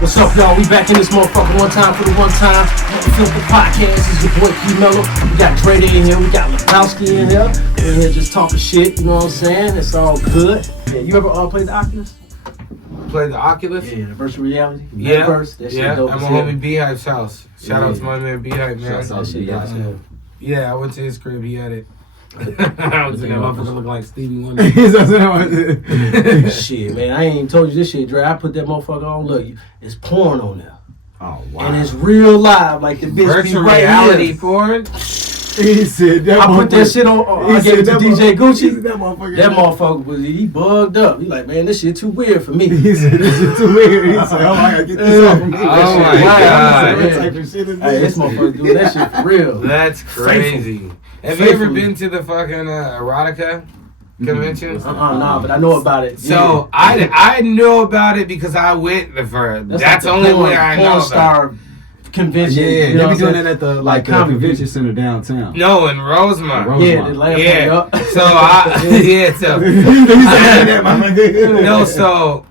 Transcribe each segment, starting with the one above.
What's up, y'all? We back in this motherfucker one time for the one time. Filthy Podcast. This is your boy P Mello. We got Dre in here. We got LEBOWSKI in here. We're in here just talking shit. You know what I'm saying? It's all good. Yeah, you ever played the Oculus? Played the Oculus? Yeah, the virtual reality. Yeah, that shit dope. I'm a homie Beehive's house. Shout out to my man Beehive, man. Shout out to Beehive. Yeah, I went to his crib. He had it. I was in that motherfucker looking like Stevie Wonder. Shit, man, I ain't even told you this shit, Dre. I put that motherfucker on. Look, it's porn on there. Oh wow! And it's real live, like the bitch virtual be right reality here. porn. He said that. I put that shit on. I gave it to DJ Gucci. That motherfucker. That motherfucker was he bugged up. He like, man, this shit too weird for me. He said this shit too weird. He said, oh, I gotta get this off of me. Oh my god! What type of shit is Hey, this motherfucker doing that shit for real. That's crazy. Have you ever been to the fucking erotica convention? Nah, but I know about it. So yeah. I know about it because I went the first. That's the only way I know about it. Convention. Yeah, you know they be doing that at the convention center downtown. No, in Rosemont. Yeah, the last one up. So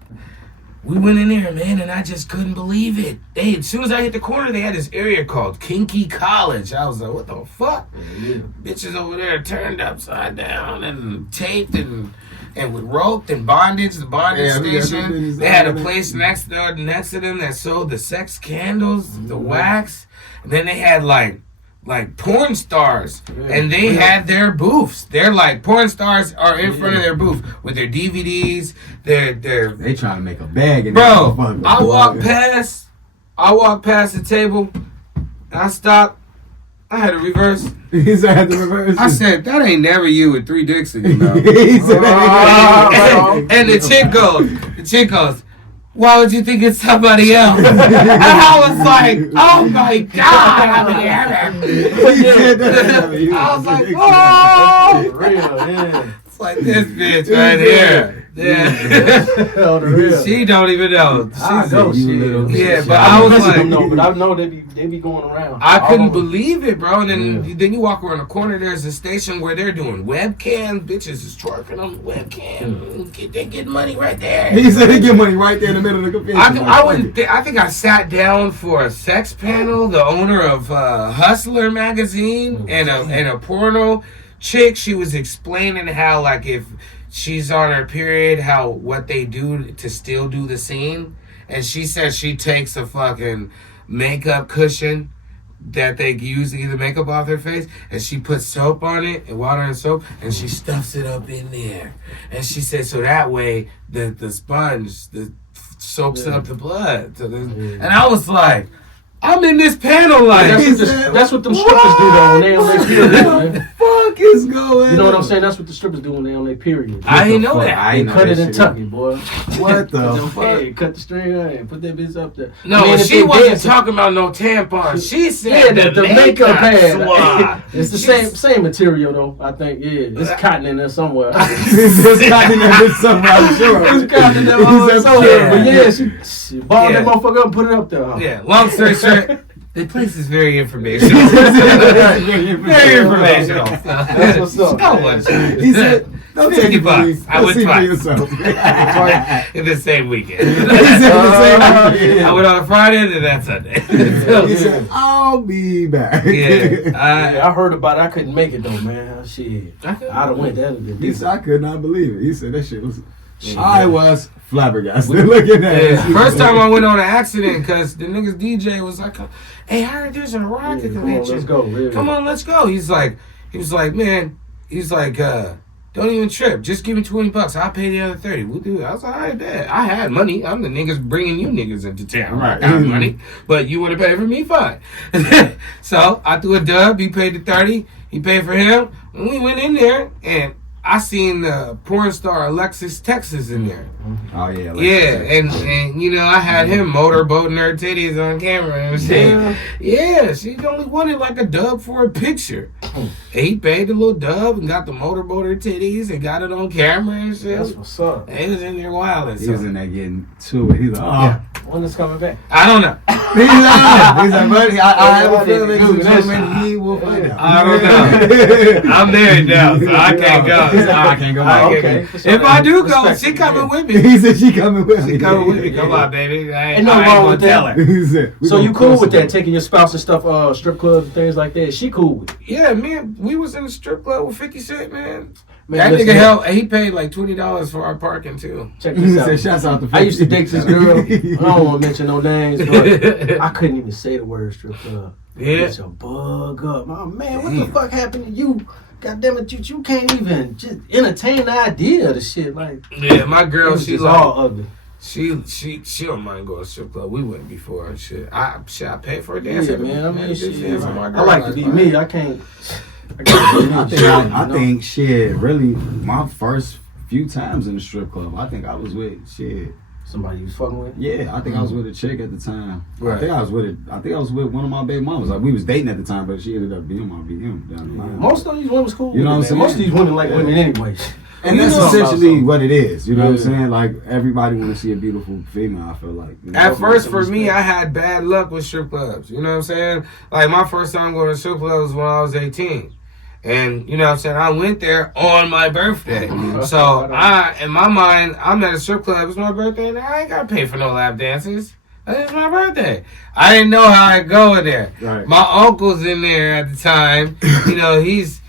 we went in there, man, and I just couldn't believe it. As soon as I hit the corner, they had this area called Kinky College. I was like, what the fuck? Yeah. Bitches over there turned upside down and taped and with rope and bondage, the bondage station. They had a place next to them that sold the sex candles, the wax. And then they had like porn stars, and they had their booths. They're like porn stars are in front of their booth with their DVDs. They trying to make a bag. Bro, I walked past the table. I stopped. I had to reverse. He said I had to reverse. I said, that ain't never you with 3 dicks in your mouth. He said and the chick goes, why would you think it's somebody else? And I was like, oh my God. I was like, oh. For real, yeah. It's like this bitch right here. Yeah. She don't even know. I know shit. Yeah, but I was like, but I know they be going around. I couldn't believe it, bro. And then you walk around the corner, there's a station where they're doing webcams. Bitches is twerking on the webcam. They get money right there. He said they get money right there in the middle of the convention. I think I sat down for a sex panel. The owner of Hustler magazine and a porno chick. She was explaining how, like, if she's on her period, what they do to still do the scene. And she said she takes a fucking makeup cushion that they use to get the makeup off their face, and she puts soap on it, and water and soap, and she stuffs it up in there. And she said, so that way the sponge soaks up the blood. And I was like, I'm in this panel like that's what them strippers do though when they on their period. What the fuck is going on? You know what I'm saying? That's what the strippers do when they on their period. I didn't know that. They cut it and tuck it, boy. What the fuck? Hey, cut the string and put that bitch up there. No, but she wasn't talking about no tampons. She said the makeup pad. swab. It's the same material though. I think it's cotton in there somewhere. There's cotton in there somewhere. I'm sure. It's cotton in there somewhere. But yeah, she balled that motherfucker up and put it up there. Huh? Yeah. Long story short. The place is very informational. Very informational. That's what's up. He said, don't take it, $50. I went twice. In the same weekend. I went on a Friday and then that Sunday. He said, I'll be back. Yeah. I heard about it. I couldn't make it though, man. Shit. I'd have went that. He said, I could not believe it. He said, that shit was... I was flabbergasted. Look at that. First time I went on an accident because the nigga's DJ was like, hey, I heard there's an erotica convention. Let's go. Really. Come on, let's go. He was like, man, don't even trip. Just give me $20. I'll pay the other 30. We'll do it. I was like, all right, bet. I had money. I'm the niggas bringing you niggas into town. Right. I got money. But you want to pay for me? Fine. So I threw a dub. He paid the 30. He paid for him. And we went in there and I seen the porn star Alexis Texas in there. Oh yeah. And you know, I had him motorboating her titties on camera and shit. Yeah, she only wanted like a dub for a picture. And he paid the little dub and got the motorboat her titties and got it on camera and shit. That's what's up. He was in there wilding. He was in there getting to it. He's like, oh. When it's coming back? I don't know. He's like, buddy, I have a feeling he will find out. I don't know. I'm married now, so I can't go. He said, I can't go. Okay. If I do go, she coming with me. He said she coming with me. She coming with me. Come on, baby. Ain't nothing wrong with tell that. her. He said, So you cool with that, taking your spouse and stuff, strip clubs and things like that? She cool with it? Yeah, man, we was in a strip club with 50 Cent, man. Man, That listen, nigga helped. He paid like $20 for our parking too. Check He this said, out. shouts out to 50. I used to date this girl. I don't want to mention no names, but I couldn't even say the word strip club. Yeah. It's a bug up. Oh, man, what the fuck happened to you? God damn it, you can't even just entertain the idea of the shit. Like, Yeah, my girl, it's she just like all ugly. she don't mind going to strip club. We went before and shit. I paid for a dance. Yeah, man. I mean, shit. dance for my I girl. like to be Like, me. I can't. I gotta be me. I think shit, really, my first few times in the strip club, I think I was with shit. Somebody you was fucking with? Yeah, I think I was with a chick at the time. Right. I think I was with one of my baby mamas. Like we was dating at the time, but she ended up being my BM down the line. Most of these women was cool. You know what I'm with it, man. saying? Most of these women like women anyways. And You that's know essentially about what it is. You know what I'm Yeah. saying? Like everybody want to see a beautiful female. I feel like. You know? At first, for me, I had bad luck with strip clubs. You know what I'm saying? Like, my first time going to strip clubs was when I was 18. And, you know what I'm saying, I went there on my birthday. So, in my mind, I'm at a strip club. It's my birthday, and I ain't got to pay for no lap dances. It's my birthday. I didn't know how I go in there. Right. My uncle's in there at the time. You know, he's...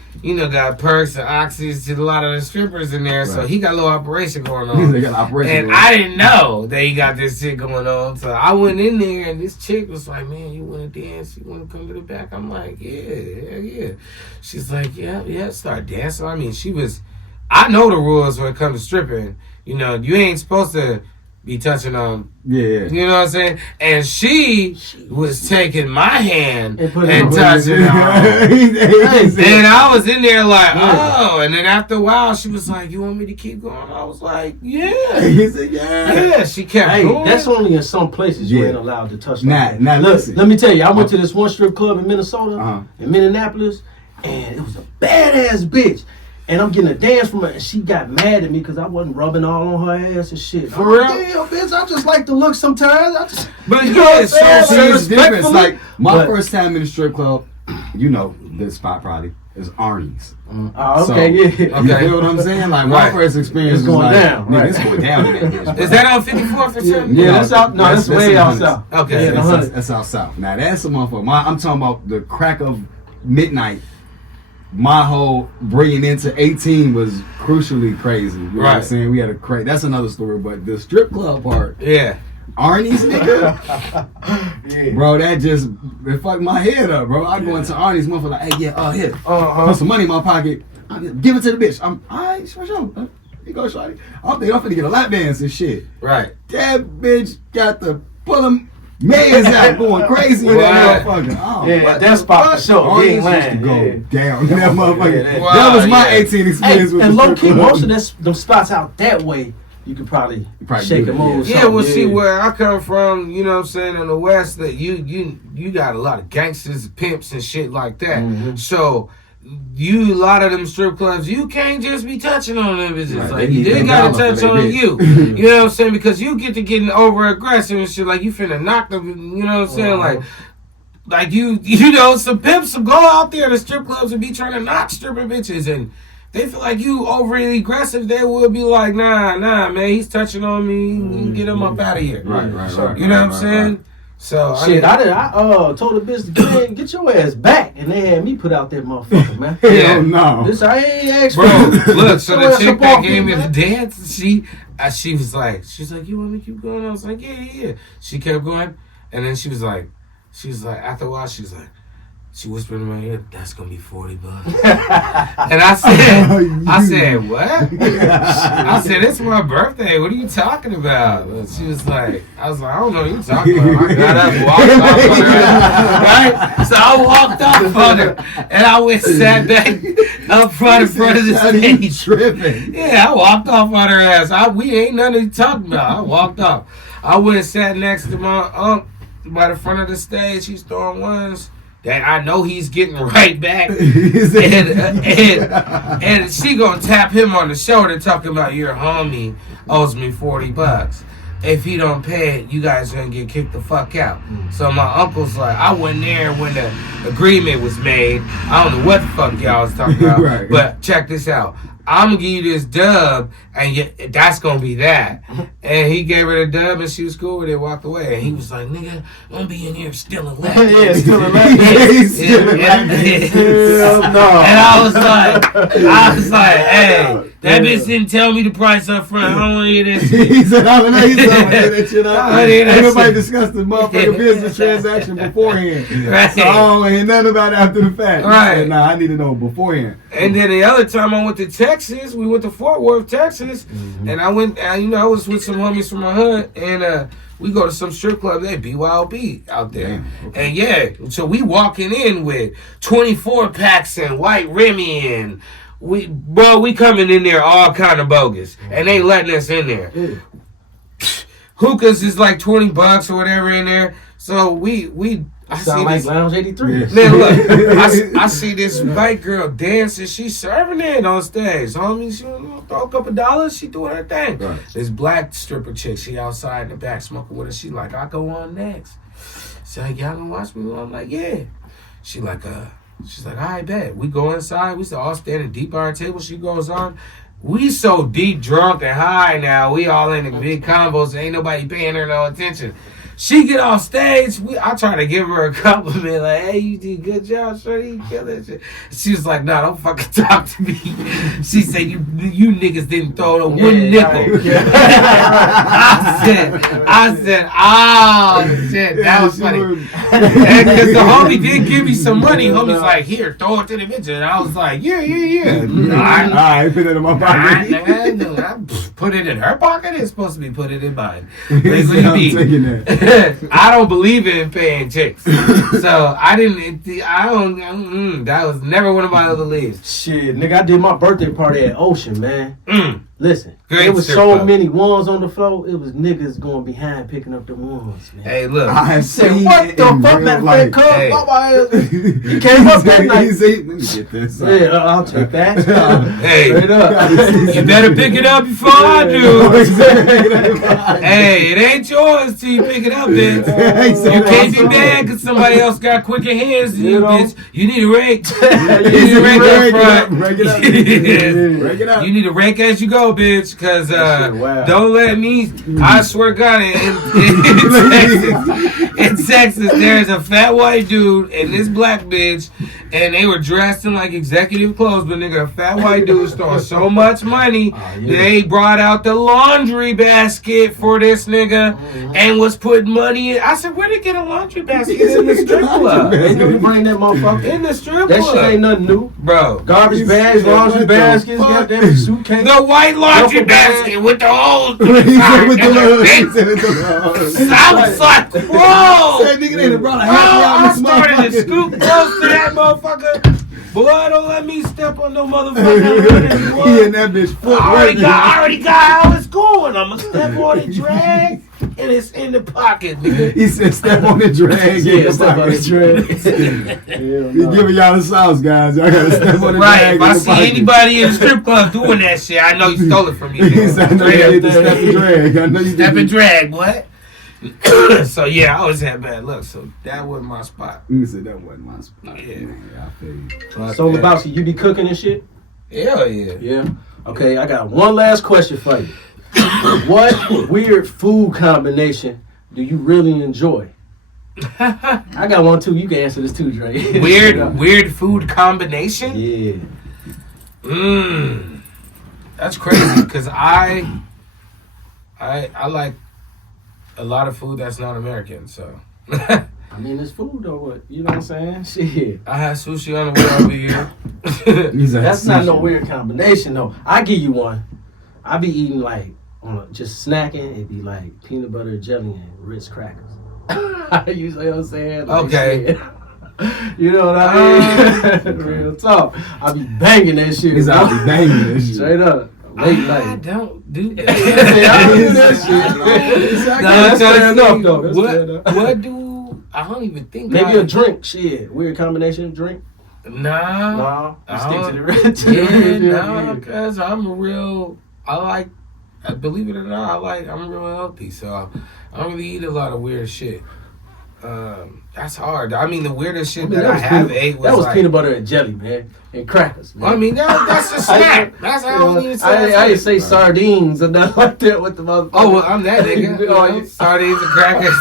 got perks and oxys to a lot of the strippers in there, so Right. he got a little operation going on. They got an operation And going. I didn't know that he got this shit going on. So I went in there and this chick was like, man, you want to dance? You want to come to the back? I'm like, yeah. She's like, yeah, start dancing. I mean, I know the rules when it comes to stripping. You know, you ain't supposed to be touching on, Yeah. you know what I'm saying? And she was taking my hand And put it and on. touching it on. And And I was in there like, oh. And then after a while, she was like, you want me to keep going? I was like, yeah. He said, yeah. Yeah, she kept Hey, going. that's only in some places you Yeah. ain't allowed to touch. Now, like that. now Look, listen. let me tell you, I went to this one strip club in Minnesota, Uh-huh. in Minneapolis, and it was a badass bitch. And I'm getting a dance from her, and she got mad at me because I wasn't rubbing all on her ass and shit. For I'm real? like, damn, bitch, I just like to look sometimes. I just, But you know what I'm saying? See, Like, it's different. It's respectfully, like my but- first time in a strip club, you know, this spot probably is Arnie's. Oh, So, okay, yeah. Okay. You know what I'm saying? Like my Right. first experience It's was going like, down, nigga, right. it's going down in that bitch. Is that on 54th or something? Yeah, that's out. No, that's way in out Huntington. south. Okay. Yeah, the hundred. That's out south. Now that's a motherfucker. I'm talking about the crack of midnight. My whole bringing into 18 was crucially crazy. You know what I'm Right. saying? We had a crazy. That's another story. But the strip club part, Yeah. Arnie's nigga, Yeah. bro, that just it fucked my head up, bro. I go into Arnie's motherfucker like, hey, yeah, here, put some money in my pocket, give it to the bitch. I'm alright, for sure. Here you go, shawty. I'm thinking I'm finna get a lap dance and shit. Right. That bitch got the pull them millions out going crazy in that Right. motherfucker. Oh, Yeah, what that the spot for fuck? sure. Arnie's He ain't used to lying, go yeah. down in that motherfucker. Yeah, Wow, That was my yeah. 18 Hey, experience with and the low strip key, club. most of them spots out that way, you could probably shake do and that, move. Yeah, something, well, see, where I come from, you know what I'm saying, in the West, that you got a lot of gangsters, pimps, and shit like that. Mm-hmm. So, a lot of them strip clubs, you can't just be touching on them bitches. Right, Like, they need they them gotta dollars touch for on that you. bitch. You know what I'm saying? Because you get to getting over aggressive and shit. Like, you finna knock them, you know what I'm saying? Like you know, some pimps will go out there to strip clubs and be trying to knock stripping bitches, and they feel like you overly aggressive. They will be like, nah, man, he's touching on me. We can get him up out of here. Right. You know what I'm saying? So Shit, I told the bitch, get your ass back, and they had me put out that motherfucker, man. Hell Yeah. no. This I ain't asked bro, for. look. So Your the ass chick up that off gave me me, the man. dance, she was like, you want me to keep going? I was like, yeah. She kept going, and then she was like, after a while, she whispered in my ear, that's gonna be $40. And I said, what? I said, it's my birthday. What are you talking about? And she was like, I was like, I don't know what you're talking about. I got up and walked off on her. Right? So I walked off on her, and I went sat back up front in front of the stage. Tripping. Yeah, I walked off on her ass. We ain't nothing to talk about. I walked off. I went and sat next to my by the front of the stage. He's throwing ones that I know he's getting right back. and she gonna tap him on the shoulder talking about your homie owes me $40. if he don't pay it, you guys are gonna get kicked the fuck out. So my uncle's like, I wasn't there when the agreement was made. I don't know what the fuck y'all was talking about. Right. But check this out. I'm gonna give you this dub, and that's gonna be that. And he gave her the dub, and she was cool with it, walked away. And he was like, nigga, I'm be in here stealing left. Yeah, stealing left. And I was like, hey, that bitch didn't tell me the price up front. I don't want to hear this shit. He said, I don't know that shit up. I Ain't hear that nobody shit. discussed the motherfucking business transaction beforehand. Right. So I don't want to hear nothing about it after the fact. He Right. said, nah, I need to know beforehand. And then the other time I went to Texas, we went to Fort Worth, Texas, and I went, I was with some homies from my hood, and we go to some strip club, they BYOB out there. Damn, okay. And yeah, so we walking in with 24 packs and white Remy, and we coming in there all kind of bogus, and they letting us in there. Hookahs is like $20 or whatever in there, so I Sound see like this. Lounge 83. Yes. Man, look, I see this white girl dancing. She's serving it on stage. Homie, she throw a couple dollars. She doing her thing. Right. This black stripper chick, she outside in the back smoking with her. She like, I go on next. She's like, y'all gonna watch me? I'm like, yeah. She's like, all right, bet. We go inside. We all standing deep at our table. She goes on. We so deep, drunk, and high now. We all in the big combos. Ain't nobody paying her no attention. She get off stage. I try to give her a compliment, like, "Hey, you did a good job, shorty. You kill that shit." She was like, "Nah, don't fucking talk to me." She said, "You niggas didn't throw the one nickel." Right. Yeah. I said, "Oh shit, that was funny." Because the homie did give me some money. Homie's like, "Here, throw it to the bitch," and I was like, "Yeah." All right, put it in my pocket. I put it in her pocket. It's supposed to be put it in mine. He said, I'm taking that. I don't believe in paying chicks, so I didn't. That was never one of my other leads. Shit, nigga, I did my birthday party at Ocean, man. Listen, Great there was strip so club. many ones on the floor. It was niggas going behind picking up the ones, man. Hey, look. I have Said, seen what it the in fuck, real that life. fat cup? Hey. He came up that night. He said, let me get this. Yeah, I'll take that. Hey, Straight up. you better pick it up before I do. Hey, it ain't yours till you pick it up, bitch. You can't be mad because somebody else got quicker hands than you, bitch. You need a rake. You need a rake up front. Break it up. Yes. Break it up. You need a rake as you go, bitch, because That shit wild. don't let me, I swear to God, in Texas, there's a fat white dude and this black bitch, and they were dressed in like executive clothes, but nigga, a fat white dude stole so much money, they brought out the laundry basket for this nigga and was putting money in. I said, where they get a laundry basket in the strip club? They never bring that motherfucker. In the strip That club. shit ain't nothing new. Bro. Garbage bags, laundry baskets, goddamn suitcase. The white laundry Duffel bag. basket with the holes. He said with the Nigga, love. He bitch. said with the love. I was like, whoa! Said nigga, they done brought a Bro, happy I hour. started to scoop close to that motherfucker. Boy, don't let me step on no motherfucker. He in that bitch foot I already got how it's going. I'm gonna step on it, drag, and it's in the pocket, nigga. He said step on the drag. Yeah, step on the drag. He giving y'all the sauce, guys. Y'all gotta step on the Right, drag. if I see anybody in the strip club doing that shit, I know you stole it from me. He said, I know you hit the step and drag. I know you Step did. and drag, what? So yeah, I always had bad luck. So that wasn't my spot. He said that wasn't my spot. Yeah. Yeah, I feel you. So, LEBOWSKI, you be cooking and shit? Hell yeah. Yeah. Okay, I got one last question for you. What weird food combination do you really enjoy? I got one too. You can answer this too, Dre. Weird food combination? Yeah. That's crazy because I like a lot of food that's not American, so I mean, it's food though. What you know what I'm saying? Shit. I had sushi on the way over here. That's not no weird combination though. I give you one. I be eating like just snacking. It'd be like peanut butter jelly and Ritz crackers. You see what I'm saying? Like, Okay. shit. You know what I mean? Real talk. I be banging that shit. He's out be banging this shit. Straight up. Late I night. don't do that. I don't do that shit. No, That's fair enough though. That's fair enough. What do I don't even think. Maybe a drink. Shit. Weird combination drink. Nah. No. I Stick don't- to the red. Yeah, no, because I'm a real. I believe it or not, I'm real healthy, so I don't really eat a lot of weird shit. That's hard. I mean, the weirdest shit that I have ate was like peanut butter and jelly, man, and crackers. Man. I mean, that's a snack. That's how I didn't say. I didn't say sardines or nothing like that with the motherfucker. Oh, well, I'm that nigga. Sardines and crackers.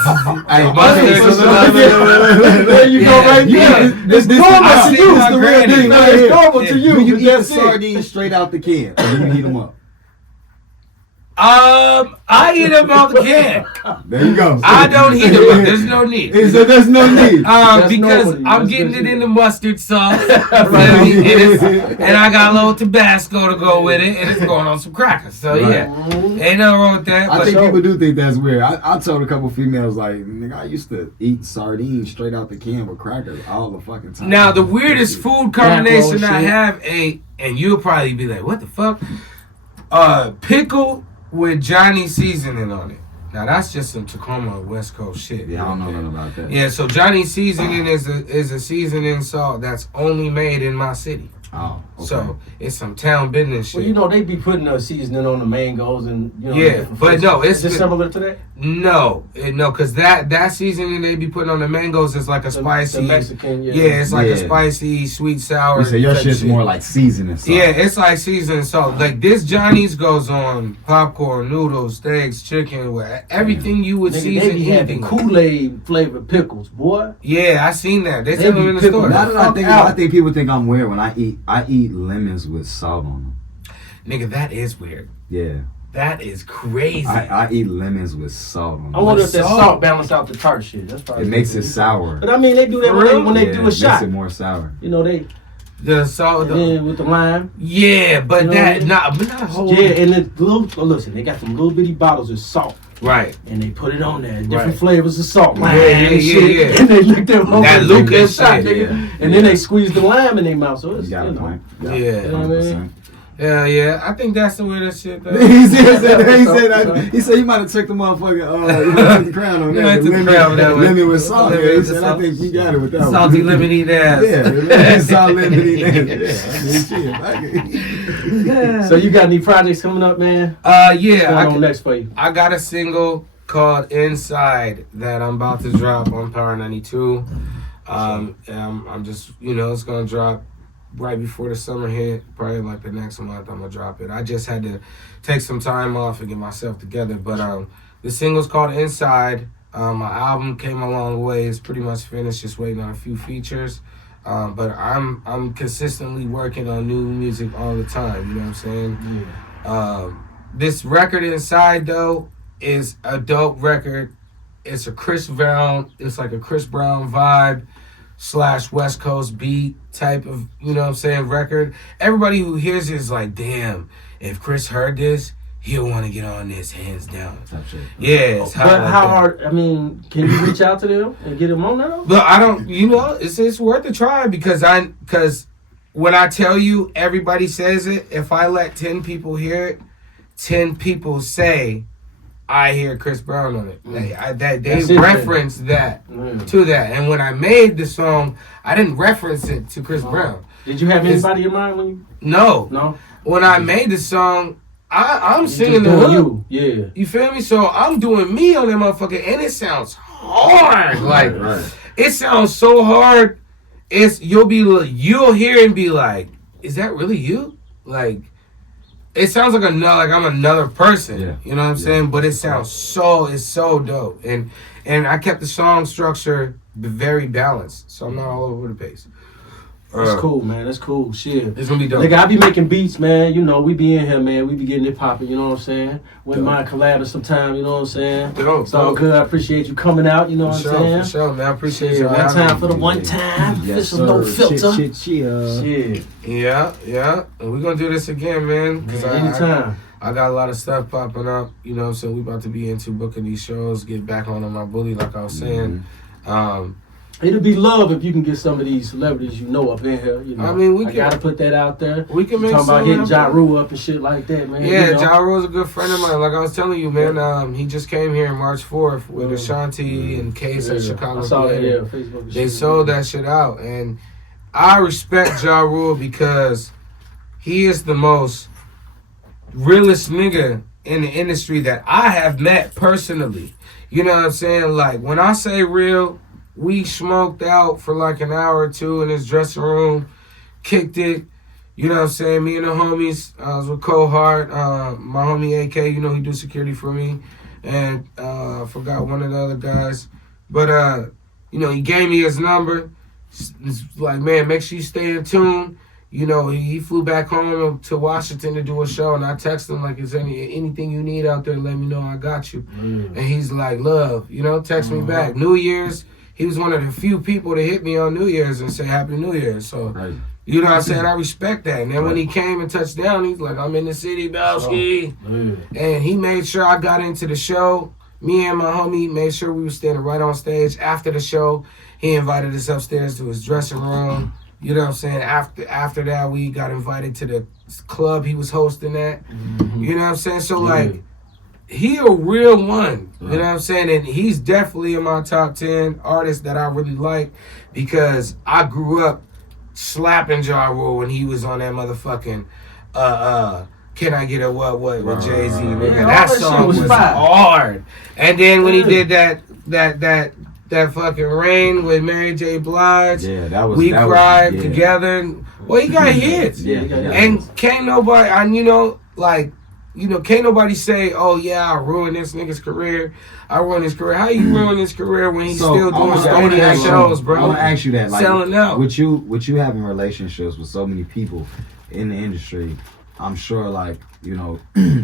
There you go, right there. It's normal to you. It's the real thing. It's normal to you. You eat sardines straight out the can, or you heat them up? I eat them out the can. There you go. I don't heat them up. There's no need. There's no need. Because I'm getting it in the mustard sauce, and I got a little Tabasco to go with it, and it's going on some crackers. So yeah, ain't nothing wrong with that. I think people do think that's weird. I told a couple females like, nigga, I used to eat sardines straight out the can with crackers all the fucking time. Now the weirdest food combination I have ate, and you'll probably be like, what the fuck? Pickle with Johnny seasoning on it. Now that's just some Tacoma West Coast shit. Yeah, I don't know nothing about that. Yeah, so Johnny seasoning is a seasoning salt that's only made in my city. Oh, okay. So it's some town business shit. Well, they be putting a seasoning on the mangoes and but no, is it similar to that? No, because that seasoning they be putting on the mangoes is like a spicy. The Mexican, it's like a spicy, sweet, sour. So your shit's more like seasoning salt. Yeah, it's like seasoning salt. Like this Johnny's goes on popcorn, noodles, steaks, chicken, everything you would season. They be having Kool-Aid flavored pickles, boy. Yeah, I seen that. They sell them in the store. Now that I think about it, I think people think I'm weird when I eat lemons with salt on them. Nigga, that is weird. Yeah. That is crazy. I eat lemons with salt on them. I wonder if that salt balance out the tart shit. That's probably it makes it sour. But I mean, they do that when they do a shot. It makes it more sour. The salt with the lime. Yeah, but not a whole. Yeah, and then listen, they got some little bitty bottles of salt. Right. And they put it on there. Different flavors of salt. Lime Yeah. And they lick them over. That Lucas shot, shit. Yeah. And then they squeeze the lime in their mouth. So it's, you got a point. Yeah. You know what I mean? Yeah. I think that's the weirdest shit, though. he said you might have took the motherfucking, you might have took the crown on that. Lemon with salt. He said, I think you got it with that one. Salty lemony ass. Yeah, salt lemony ass. So you got any projects coming up, man? Yeah. What's on next for you? I got a single called Inside that I'm about to drop on Power 92. I'm just, it's going to drop right before the summer hit, probably like the next month I'm gonna drop it. I just had to take some time off and get myself together. But the single's called Inside. My album came a long way. It's pretty much finished, just waiting on a few features. But I'm consistently working on new music all the time, you know what I'm saying? Yeah. This record Inside though is a dope record. It's a Chris Brown, it's like a Chris Brown vibe / West Coast beat type of, record. Everybody who hears it is like, damn, if Chris heard this, he'll want to get on this, hands down. That's it. Yeah, it's But how hard, I mean, can you reach out to them and get them on there? But I don't, it's worth a try because when I tell you everybody says it, if I let 10 people hear it, 10 people say, I hear Chris Brown on it. They reference that to that. And when I made the song, I didn't reference it to Chris Brown. Did you have anybody in mind when you? No. When I made the song, I'm singing the hook. Yeah. You feel me? So I'm doing me on that motherfucker, and it sounds hard. It sounds so hard. You'll hear and be like, is that really you? Like. It sounds like I'm another person, you know what I'm saying? But it sounds it's so dope. And I kept the song structure very balanced, so I'm not all over the place. That's cool, man. That's cool. Shit. It's gonna be dope. Like, I be making beats, man. We be in here, man. We be getting it popping, you know what I'm saying? Wouldn't mind collabing sometime, you know what I'm saying? Dope. It's all good. I appreciate you coming out, you know what I'm saying? For sure, man. I appreciate you. One time for the one time. Yes, sir. No filter. Shit. Yeah. And we're gonna do this again, man. Cause anytime. I got a lot of stuff popping up, so we about to be into booking these shows, get back on my bully, like I was saying. It'll be love if you can get some of these celebrities up in here. I mean, I gotta put that out there. We can make talking about hitting Ja Rule up and shit like that, man. Yeah, Ja Rule's a good friend of mine. Like I was telling you, man. He just came here March 4th with Ashanti and Case at Chicago. I saw that, Facebook. They sold that shit out, and I respect Ja Rule because he is the most realest nigga in the industry that I have met personally. You know what I'm saying? Like, when I say real, we smoked out for like an hour or two in his dressing room, kicked it. You know what I'm saying? Me and the homies, I was with Cole Hart, my homie AK, you know, he do security for me. And I forgot one of the other guys. But, you know, he gave me his number. It's like, man, make sure you stay in tune. You know, he flew back home to Washington to do a show, and I texted him, like, is there anything you need out there, let me know, I got you. And he's like, love, you know, text me back. New Year's, he was one of the few people to hit me on New Year's and say Happy New Year. So, you know what I'm saying? I respect that. And then when he came and touched down, he's like, I'm in the city, LEBOWSKI. And he made sure I got into the show. Me and my homie made sure we were standing right on stage. After the show, he invited us upstairs to his dressing room. You know what I'm saying? After that, we got invited to the club he was hosting at. You know what I'm saying? So, like, he a real one. You know what I'm saying? And he's definitely in my top 10 artists that I really like because I grew up slapping Ja Rule when he was on that motherfucking Can I Get a What with Jay-Z. That song was hard. And then when he did that fucking Rain with Mary J. Blige, we cried together. Well, he got hits. And can't nobody, can't nobody say, oh yeah, I ruined this nigga's career. I ruined his career. How you ruin his career when he's still doing stadium shows, bro? I want to ask you that. Like, selling out. With you having relationships with so many people in the industry, I'm sure, like, you know,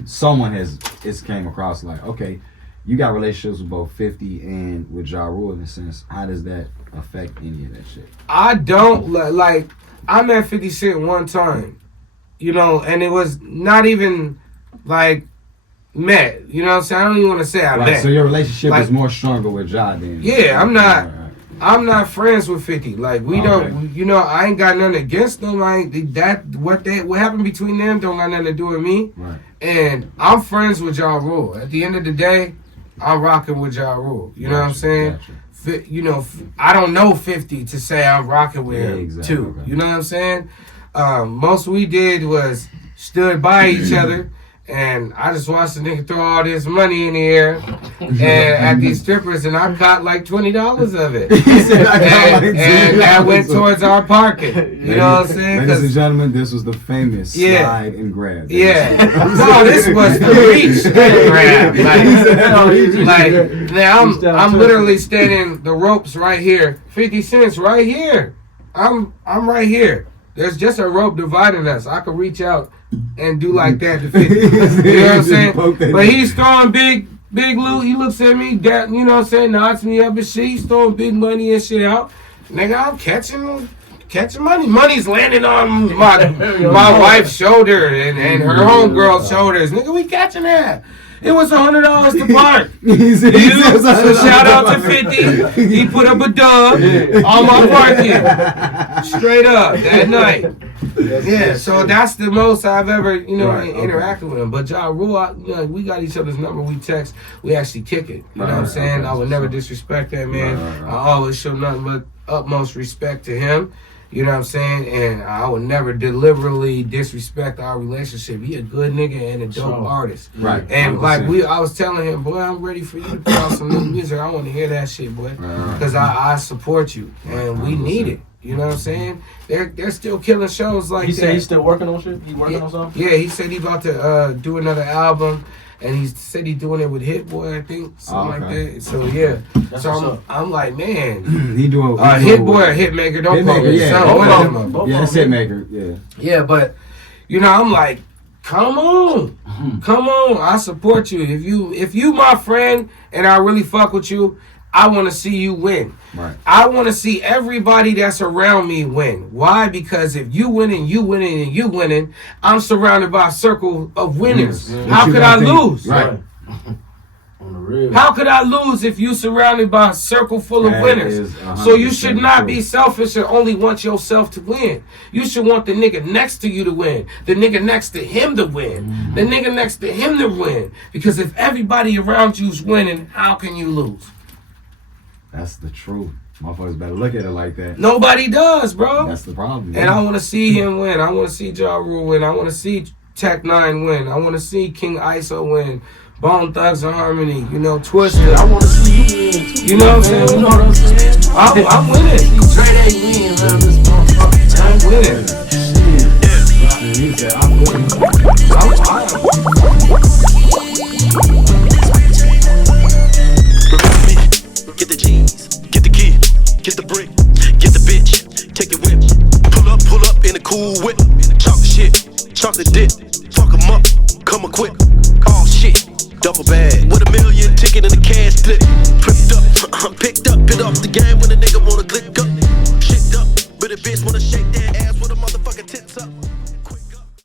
someone it's came across like, okay, you got relationships with both 50 and with Ja Rule in a sense. How does that affect any of that shit? I don't, like, I met 50 Cent one time, you know, and it was not even, like, met. You know what I'm saying? I don't even want to say I met. So your relationship is more stronger with Ja than... Yeah, I'm not friends with 50. Like, we don't, you know, I ain't got nothing against them. What happened between them don't got nothing to do with me. Right. And I'm friends with Ja Rule. At the end of the day, I'm rocking with Ja Rule. You know what I'm saying? You know, I don't know 50 to say I'm rocking with him too. You know what I'm saying? Most we did was stood by each other. And I just watched the nigga throw all this money in the air and at these strippers, and I caught like $20 of it. and that went towards our parking. You know what I'm saying? Ladies and gentlemen, this was the famous slide and grab. No, this was the reach and grab. Like I'm literally standing the ropes right here. 50 cents right here. I'm right here. There's just a rope dividing us. I could reach out and do like that to 50. You know what I'm saying? But he's throwing big loot. He looks at me, you know what I'm saying, nods me up and shit. He's throwing big money and shit out. Nigga, I'm catching money. Money's landing on my wife's shoulder and her homegirl's shoulders. Nigga, we catching that. It was $100 to park. So shout out to 50. He put up a dub on my parking. Straight up that night. Yeah, so that's the most I've ever, you know, interacted with him. But Ja Rule, you know, we got each other's number. We text. We actually kick it. You know what I'm saying? I would never disrespect that man. I always show nothing but utmost respect to him. You know what I'm saying? And I would never deliberately disrespect our relationship. He a good nigga and a dope artist. Right. And like I was telling him, boy, I'm ready for you to put out some new music. I want to hear that shit, boy. Because I support you. And we need it. You know what I'm saying? They're still killing shows like that. He said he's still working on shit? He working on something? Yeah, he said he about to do another album. And he said he doing it with Hit Boy, I think, something like that. So yeah, I'm like, man, he doing Hit Boy or Hitmaker, don't call me. Yeah, it's Hitmaker. Yeah. Yeah, but you know, I'm like, come on, I support you. If you my friend and I really fuck with you, I want to see you win. Right. I want to see everybody that's around me win. Why? Because if you winning, you winning, and you winning, I'm surrounded by a circle of winners. How could I lose? Right. On the real. How could I lose if you surrounded by a circle full of winners? So you should not be selfish and only want yourself to win. You should want the nigga next to you to win. The nigga next to him to win. The nigga next to him to win. Because if everybody around you's winning, how can you lose? That's the truth. Motherfuckers better look at it like that. Nobody does, bro. That's the problem. And I want to see him win. I want to see Ja Rule win. I want to see Tech 9 win. I want to see King ISO win. Bone Thugs and Harmony. You know, Twisted. I want to see you win too. You know what I'm saying? You know what I'm saying? I'm winning. See Dre win around this motherfucker. I'm winning. Shit. He said, I'm winning. Remember me, get the G's, get the key, get the brick, get the bitch, take your whip, pull up in a cool whip, chocolate shit, chocolate dip, fuck 'em up, come quick, all shit, double bag, with $1 million ticket in the cash split, pripped up, picked up, hit off the game when a nigga wanna click up.